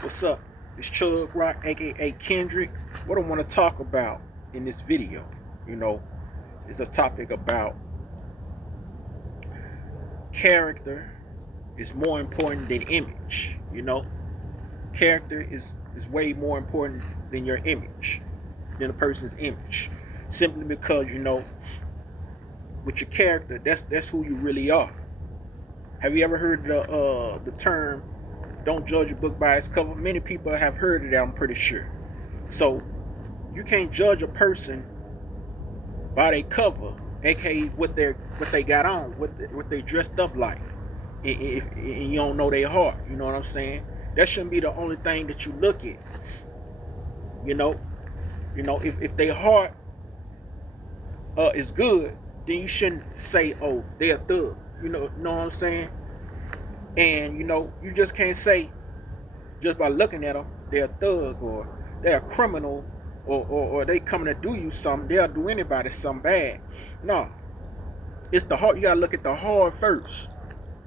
What's up? It's Chug Rock, aka Kendrick. What I want to talk about in this video, you know, is a topic about character is more important than image. Character is way more important than your image, than a person's image. Simply because with your character, that's who you really are. Have you ever heard the term "Don't judge a book by its cover"? Many people have heard of that. I'm pretty sure. So you can't judge a person by their cover, aka what they got on, what they dressed up like. If you don't know their heart, you know what I'm saying. That shouldn't be the only thing that you look at. You know, if their heart is good, then you shouldn't say, "Oh, they're a thug." Know what I'm saying. And you just can't say just by looking at them they're a thug or they're a criminal or they coming to do you something. They'll do anybody something bad. No, it's the heart. You gotta look at the heart first.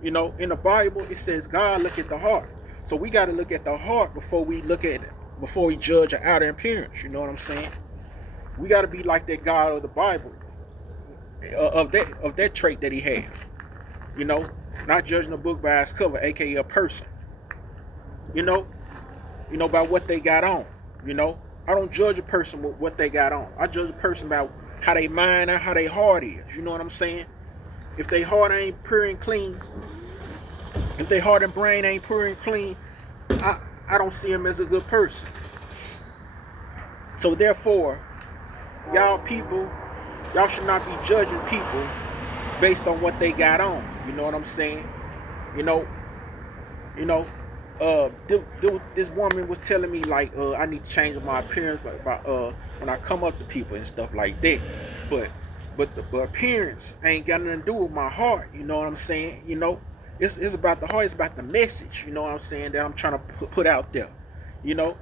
In the Bible it says God look at the heart. So we gotta look at the heart before we judge an outer appearance. You know what I'm saying? We gotta be like that God of the Bible, of that trait that he had. Not judging a book by its cover, aka a person. You know, by what they got on. I don't judge a person with what they got on. I judge a person by how they mind and how they heart is. You know what I'm saying? If they heart ain't pure and clean, if they heart and brain ain't pure and clean, I don't see them as a good person. So therefore, y'all should not be judging people based on what they got on. You know what I'm saying? You know, this woman was telling me like I need to change my appearance by when I come up to people and stuff like that. But the appearance ain't got nothing to do with my heart. You know what I'm saying? It's about the heart. It's about the message. You know what I'm saying, that I'm trying to put out there. You know.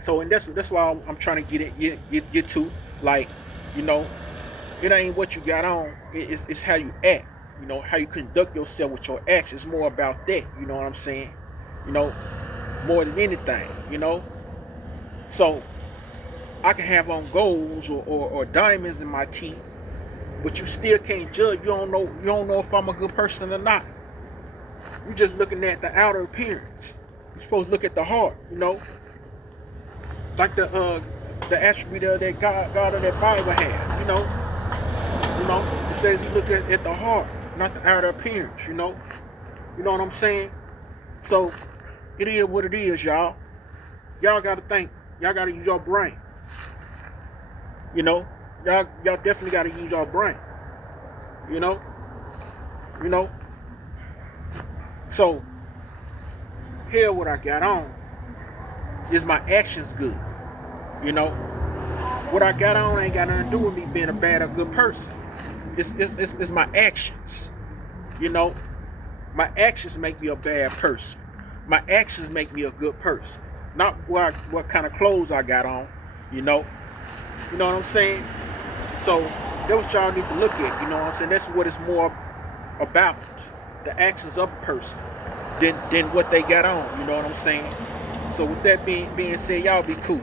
So and that's why I'm trying to get to, like, it ain't what you got on. It's how you act. How you conduct yourself with your actions. It's more about that. You know what I'm saying? More than anything. So I can have on golds or diamonds in my teeth, but you still can't judge. You don't know if I'm a good person or not. You're just looking at the outer appearance. You're supposed to look at the heart. Like the attribute of that God of that Bible had. It says he look at the heart, not the outer appearance. You know what I'm saying? So it is what it is, y'all. Y'all gotta think. Y'all gotta use your brain. Y'all definitely gotta use your brain. You know. So here, what I got on is my actions good. What I got on ain't got nothing to do with me being a bad or good person. It's my actions. My actions make me a bad person. My actions make me a good person. Not what kind of clothes I got on. You know what I'm saying? So that's what y'all need to look at. You know what I'm saying? That's what it's more about. The actions of a person than what they got on. You know what I'm saying? So with that being said, y'all be cool.